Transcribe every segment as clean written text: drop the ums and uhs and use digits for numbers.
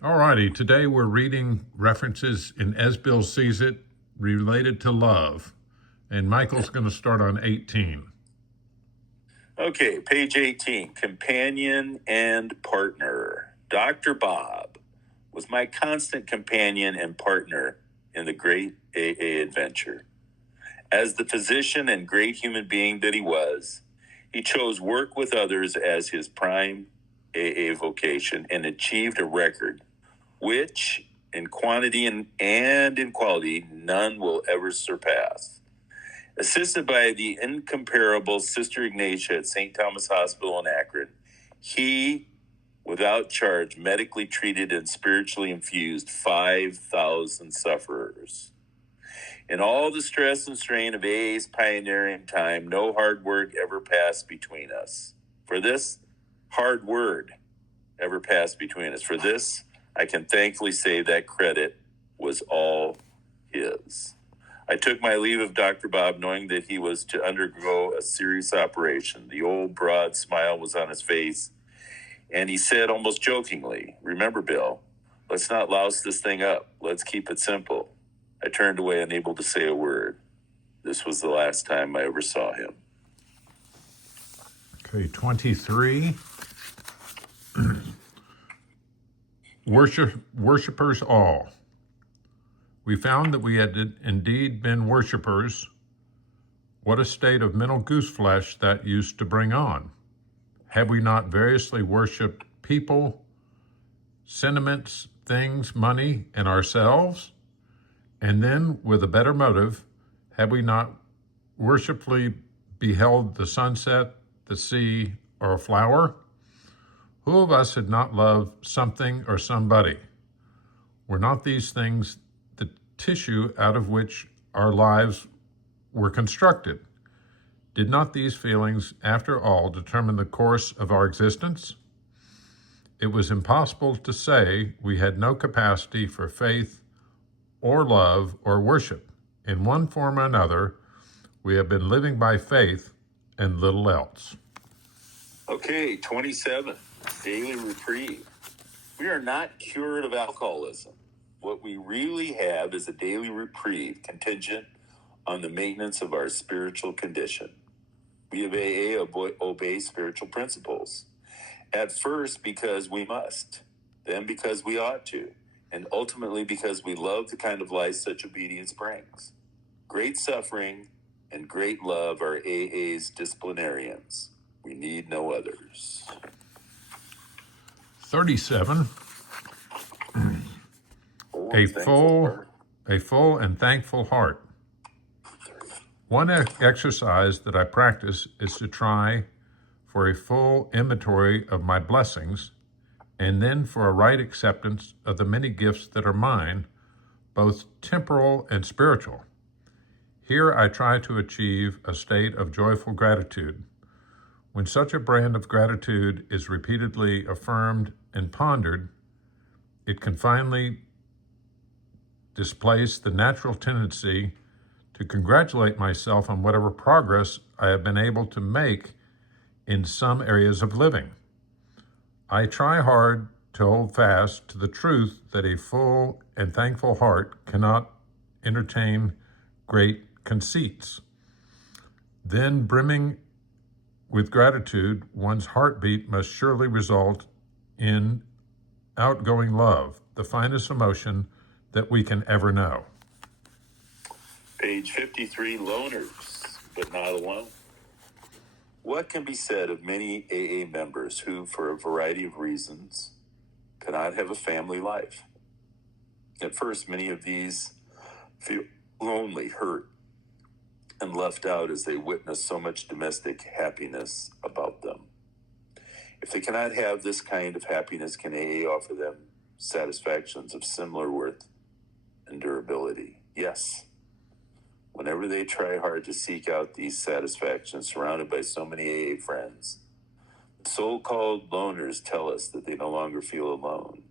All righty, today we're reading references in As Bill Sees It related to love. And Michael's going to start on 18. Okay, page 18, companion and partner. Dr. Bob was my constant companion and partner in the great AA adventure. As the physician and great human being that he was, he chose work with others as his prime AA vocation and achieved a record which, in quantity and in quality, none will ever surpass. Assisted by the incomparable Sister Ignatia at St. Thomas Hospital in Akron, he, without charge, medically treated and spiritually infused 5,000 sufferers. In all the stress and strain of AA's pioneering time, no hard word ever passed between us. For this, hard word ever passed between us. For this, I can thankfully say that credit was all his. I took my leave of Dr. Bob knowing that he was to undergo a serious operation. The old broad smile was on his face, and he said almost jokingly, "Remember, Bill, let's not louse this thing up. Let's keep it simple." I turned away, unable to say a word. This was the last time I ever saw him. Okay, 23. Worshippers all. We found that we had indeed been worshippers. What a state of mental gooseflesh that used to bring on. Have we not variously worshipped people, sentiments, things, money, and ourselves? And then, with a better motive, have we not worshipfully beheld the sunset, the sea, or a flower? Who of us had not loved something or somebody? Were not these things the tissue out of which our lives were constructed? Did not these feelings, after all, determine the course of our existence? It was impossible to say we had no capacity for faith or love or worship. In one form or another, we have been living by faith and little else. Okay, 27, daily reprieve. We are not cured of alcoholism. What we really have is a daily reprieve contingent on the maintenance of our spiritual condition. We of AA obey spiritual principles. At first, because we must, then because we ought to, and ultimately because we love the kind of life such obedience brings. Great suffering and great love are AA's disciplinarians. We need no others. 37. A full and thankful heart. One exercise that I practice is to try for a full inventory of my blessings and then for a right acceptance of the many gifts that are mine, both temporal and spiritual. Here I try to achieve a state of joyful gratitude. When such a brand of gratitude is repeatedly affirmed and pondered, it can finally displace the natural tendency to congratulate myself on whatever progress I have been able to make in some areas of living. I try hard to hold fast to the truth that a full and thankful heart cannot entertain great conceits. Then, brimming with gratitude, one's heartbeat must surely result in outgoing love, the finest emotion that we can ever know. Page 53, loners, but not alone. What can be said of many AA members who, for a variety of reasons, cannot have a family life? At first, many of these feel lonely, hurt, and left out as they witness so much domestic happiness about them. If they cannot have this kind of happiness, can AA offer them satisfactions of similar worth and durability? Yes. Whenever they try hard to seek out these satisfactions, surrounded by so many AA friends, the so-called loners tell us that they no longer feel alone.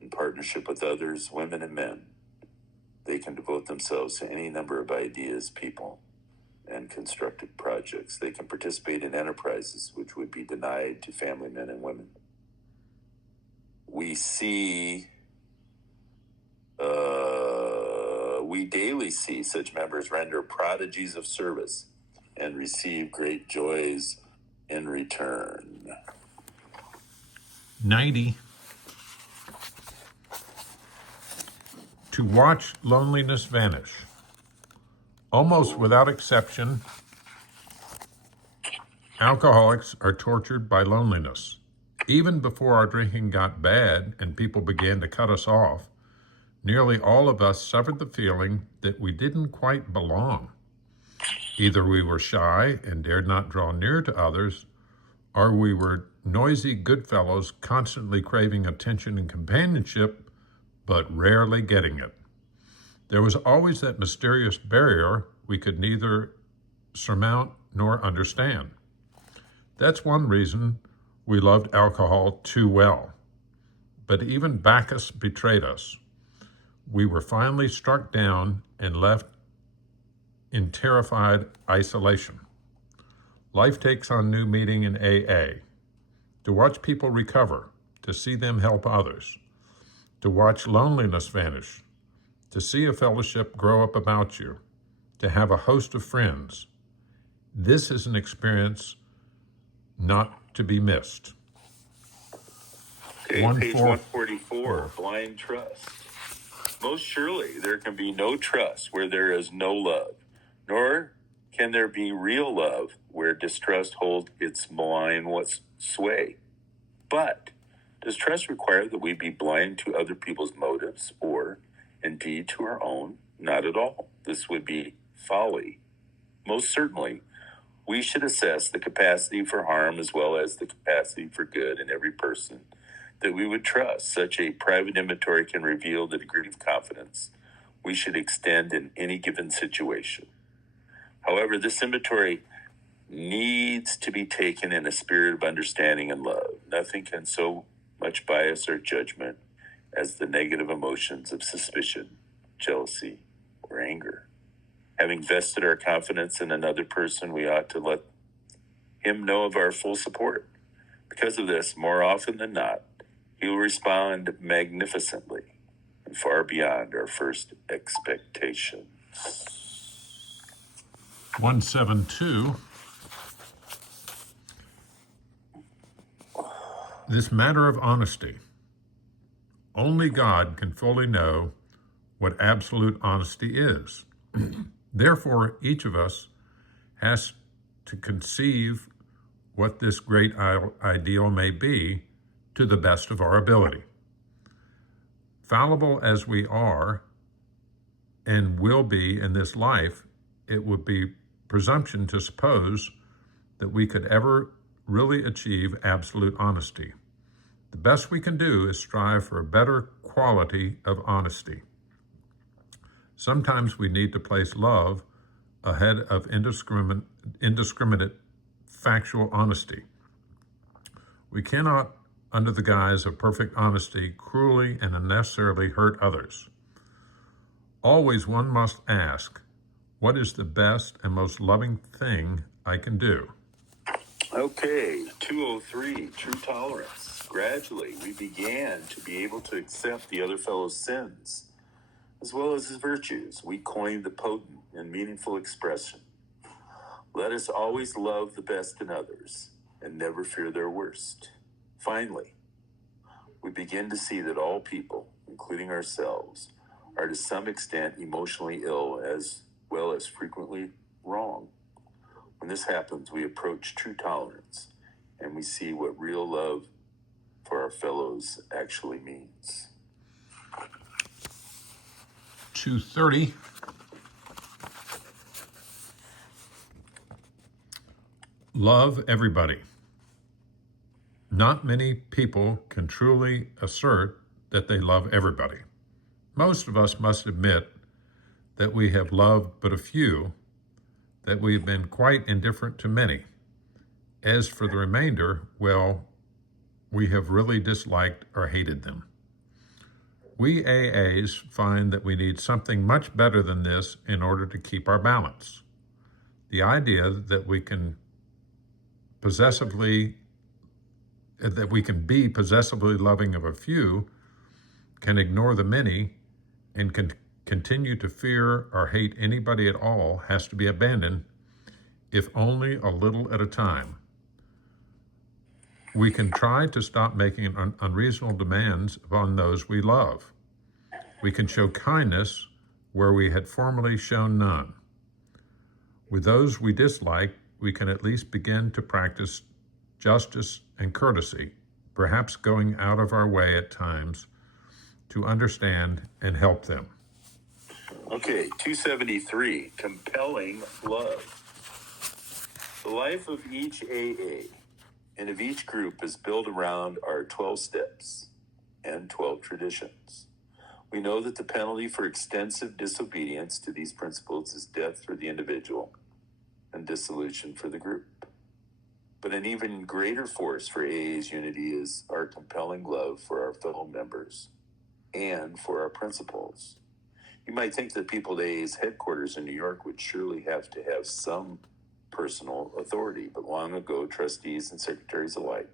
In partnership with others, women and men, they can devote themselves to any number of ideas, people, and constructive projects. They can participate in enterprises which would be denied to family men and women. we daily see such members render prodigies of service and receive great joys in return. 90. To watch loneliness vanish. Almost without exception, alcoholics are tortured by loneliness. Even before our drinking got bad and people began to cut us off, nearly all of us suffered the feeling that we didn't quite belong. Either we were shy and dared not draw near to others, or we were noisy good fellows constantly craving attention and companionship, but rarely getting it. There was always that mysterious barrier we could neither surmount nor understand. That's one reason we loved alcohol too well. But even Bacchus betrayed us. We were finally struck down and left in terrified isolation. Life takes on new meaning in AA. To watch people recover, to see them help others, to watch loneliness vanish, to see a fellowship grow up about you, to have a host of friends. This is an experience not to be missed. Okay, page 144, blind trust. Most surely there can be no trust where there is no love, nor can there be real love where distrust holds its malign sway. But does trust require that we be blind to other people's motives or, indeed, to our own? Not at all. This would be folly. Most certainly, we should assess the capacity for harm as well as the capacity for good in every person that we would trust. Such a private inventory can reveal the degree of confidence we should extend in any given situation. However, this inventory needs to be taken in a spirit of understanding and love. Nothing can so much bias our judgment as the negative emotions of suspicion, jealousy, or anger. Having vested our confidence in another person, we ought to let him know of our full support. Because of this, more often than not, he will respond magnificently and far beyond our first expectations. 172. This matter of honesty. Only God can fully know what absolute honesty is. Therefore, each of us has to conceive what this great ideal may be to the best of our ability. Fallible as we are and will be in this life, it would be presumption to suppose that we could ever really achieve absolute honesty. The best we can do is strive for a better quality of honesty. Sometimes we need to place love ahead of indiscriminate factual honesty. We cannot, under the guise of perfect honesty, cruelly and unnecessarily hurt others. Always one must ask, what is the best and most loving thing I can do? Okay, 203, true tolerance. Gradually, we began to be able to accept the other fellow's sins, as well as his virtues. We coined the potent and meaningful expression, let us always love the best in others and never fear their worst. Finally, we begin to see that all people, including ourselves, are to some extent emotionally ill as well as frequently wrong. When this happens, we approach true tolerance and we see what real love for our fellows actually means. 230. Love everybody. Not many people can truly assert that they love everybody. Most of us must admit that we have loved but a few, that we have been quite indifferent to many. As for the remainder, well, we have really disliked or hated them. We AAs find that we need something much better than this in order to keep our balance. The idea that we can possessively that we can be possessively loving of a few, can ignore the many, and can continue to fear or hate anybody at all has to be abandoned, if only a little at a time. We can try to stop making unreasonable demands upon those we love. We can show kindness where we had formerly shown none. With those we dislike, we can at least begin to practice justice and courtesy, perhaps going out of our way at times to understand and help them. Okay, 273, compelling love. The life of each AA and of each group is built around our 12 steps and 12 traditions. We know that the penalty for extensive disobedience to these principles is death for the individual and dissolution for the group. But an even greater force for AA's unity is our compelling love for our fellow members and for our principles. You might think that people at AA's headquarters in New York would surely have to have some personal authority, but long ago, trustees and secretaries alike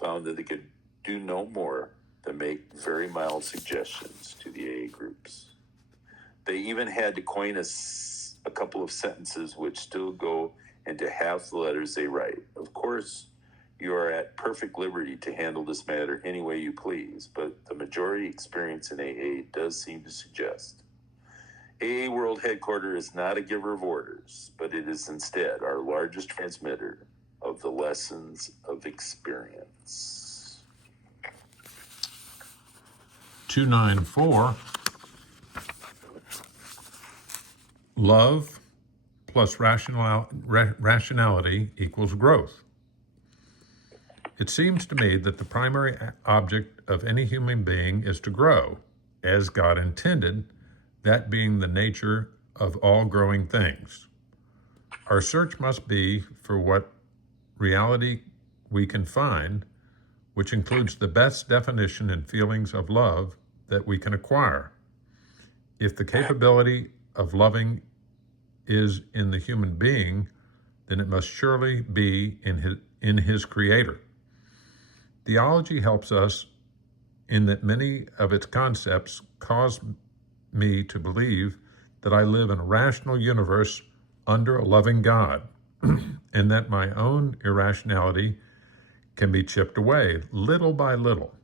found that they could do no more than make very mild suggestions to the AA groups. They even had to coin a couple of sentences which still go into half the letters they write. Of course, you are at perfect liberty to handle this matter any way you please, but the majority experience in AA does seem to suggest AA World Headquarters is not a giver of orders, but it is instead our largest transmitter of the lessons of experience. 294, love plus rationality equals growth. It seems to me that the primary object of any human being is to grow, as God intended, that being the nature of all growing things. Our search must be for what reality we can find, which includes the best definition and feelings of love that we can acquire. If the capability of loving is in the human being, then it must surely be in his creator. Theology helps us in that many of its concepts cause me to believe that I live in a rational universe under a loving God, and that my own irrationality can be chipped away little by little.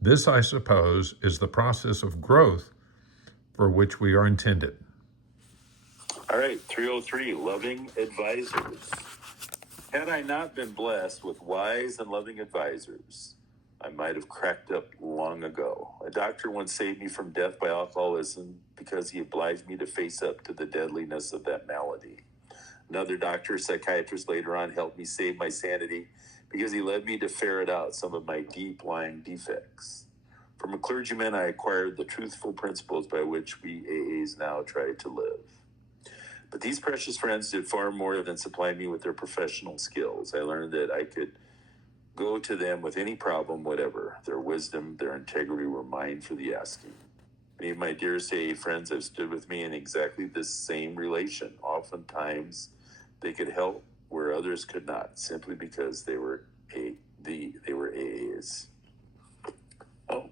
This, I suppose, is the process of growth for which we are intended. All right, 303, loving advisors. Had I not been blessed with wise and loving advisors, I might have cracked up long ago. A doctor once saved me from death by alcoholism because he obliged me to face up to the deadliness of that malady. Another doctor, psychiatrist, later on helped me save my sanity because he led me to ferret out some of my deep-lying defects. From a clergyman, I acquired the truthful principles by which we AAs now try to live. But these precious friends did far more than supply me with their professional skills. I learned that I could go to them with any problem, whatever. Their wisdom, their integrity were mine for the asking. Many of my dearest AA friends have stood with me in exactly this same relation. Oftentimes, they could help where others could not, simply because they were AAs. Oh,